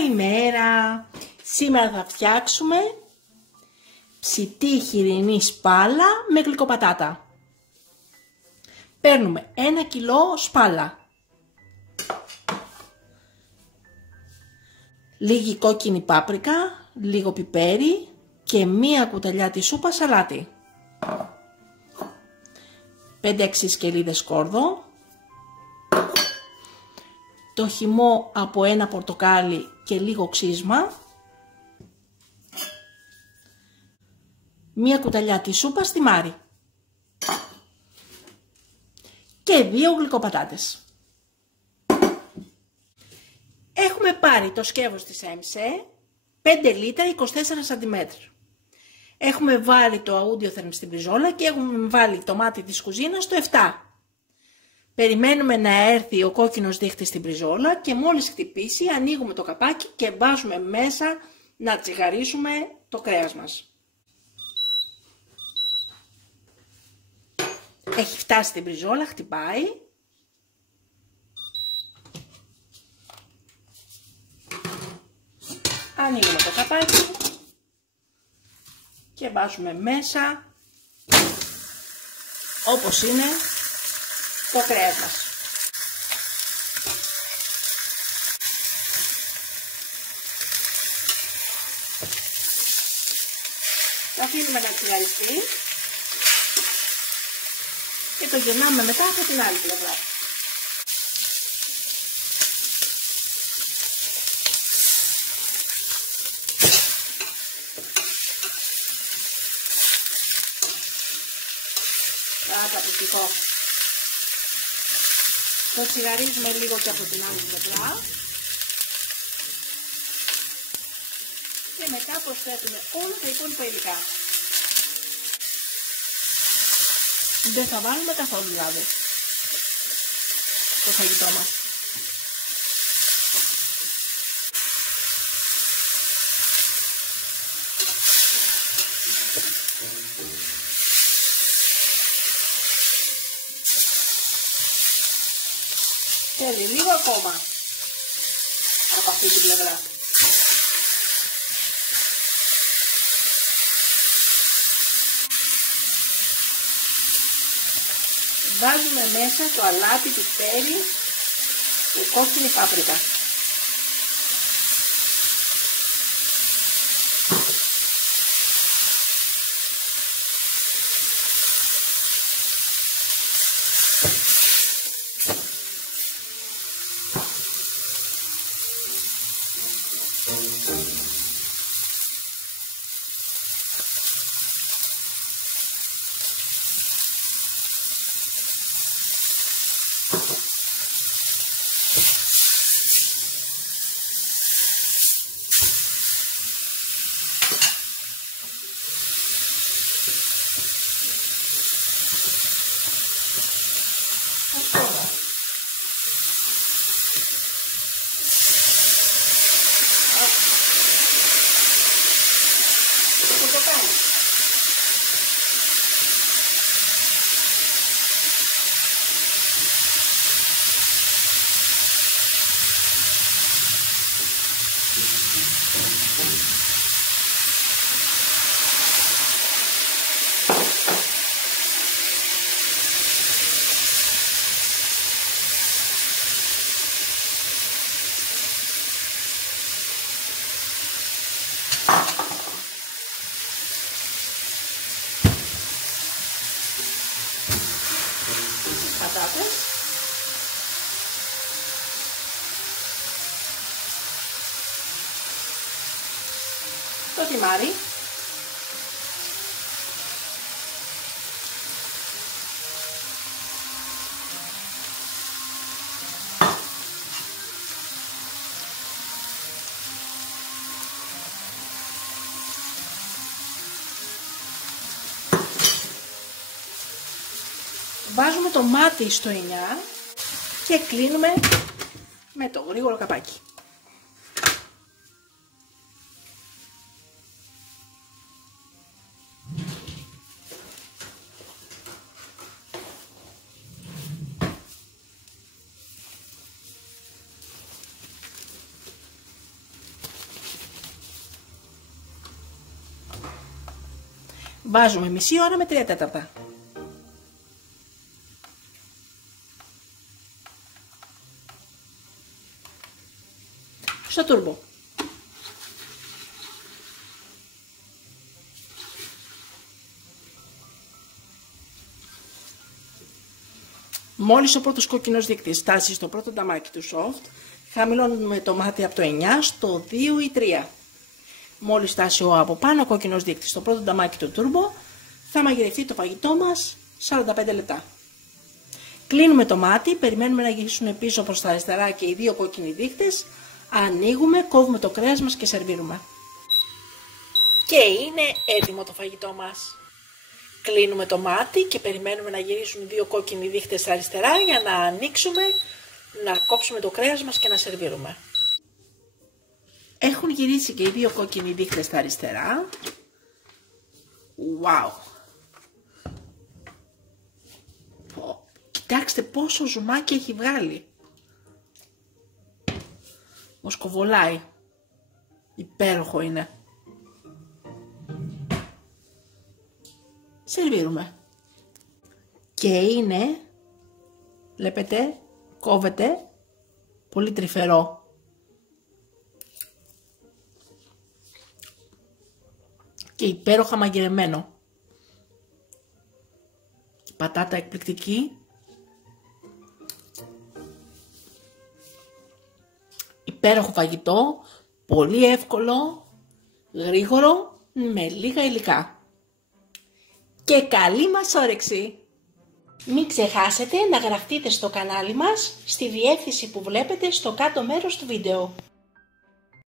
Καλημέρα! Σήμερα θα φτιάξουμε ψητή χοιρινή σπάλα με γλυκοπατάτα. Παίρνουμε 1 κιλό σπάλα, λίγη κόκκινη πάπρικα, λίγο πιπέρι και 1 κουταλιά τη σούπα σαλάτι, 5-6 σκελίδες σκόρδο, το χυμό από 1 πορτοκάλι και λίγο ξύσμα, 1 κουταλιά τη σούπα στιμάρι και 2 γλυκοπατάτες. Έχουμε πάρει το σκεύος της ΕΜΣΕ 5 λίτρα 24 cm. Έχουμε βάλει το αούντιο θερμ στην πριζόλα και έχουμε βάλει το μάτι της κουζίνας στο 7. Περιμένουμε να έρθει ο κόκκινος δείχτης στην πριζόλα και μόλις χτυπήσει ανοίγουμε το καπάκι και βάζουμε μέσα να τσιγαρίσουμε το κρέας μας. Έχει φτάσει στην πριζόλα, χτυπάει. Ανοίγουμε το καπάκι και βάζουμε μέσα όπως είναι το κρέας μας. Το αφήνουμε να τσιγαριστεί και το γυρνάμε μετά από την άλλη πλευρά. Καταπληκτικό. Το τσιγαρίζουμε λίγο και από την άλλη πλευρά και μετά προσθέτουμε όλα τα υπόλοιπα υλικά. Δεν θα βάλουμε καθόλου λάδι στο φαγητό μας. Θέλει λίγο ακόμα από αυτή την πλευρά. Βάζουμε μέσα το αλάτι, πιπέρι και κόκκινη πάπρικα. Πατάτες. Το τιμάρι. Βάζουμε το μάτι στο 9 και κλείνουμε με το γρήγορο καπάκι. Βάζουμε μισή ώρα με 3 τέταρτα. Στο τούρμπο. Μόλις ο πρώτος κόκκινος δείκτης φτάσει στο πρώτο νταμάκι του soft, χαμηλώνουμε το μάτι από το 9 στο 2 ή 3. Μόλις φτάσει ο από πάνω κόκκινος δείκτης στο πρώτο νταμάκι του turbo, θα μαγειρευτεί το φαγητό μας 45 λεπτά. Κλείνουμε το μάτι, περιμένουμε να γυρίσουν πίσω προς τα αριστερά και οι δύο κόκκινοι δείκτες, ανοίγουμε, κόβουμε το κρέας μας και σερβίρουμε. Και είναι έτοιμο το φαγητό μας. Κλείνουμε το μάτι και περιμένουμε να γυρίσουν οι δύο κόκκινοι δείχτες στα αριστερά για να ανοίξουμε, να κόψουμε το κρέας μας και να σερβίρουμε. Έχουν γυρίσει και οι δύο κόκκινοι δείχτες στα αριστερά. Wow! Κοιτάξτε πόσο ζουμάκι έχει βγάλει. Μοσκοβολάει. Υπέροχο είναι. Σερβίρουμε. Και είναι, βλέπετε, κόβεται, πολύ τρυφερό. Και υπέροχα μαγειρεμένο. Πατάτα εκπληκτική. Υπέροχο φαγητό, πολύ εύκολο, γρήγορο, με λίγα υλικά. Και καλή μας όρεξη! Μην ξεχάσετε να γραφτείτε στο κανάλι μας στη διεύθυνση που βλέπετε στο κάτω μέρος του βίντεο.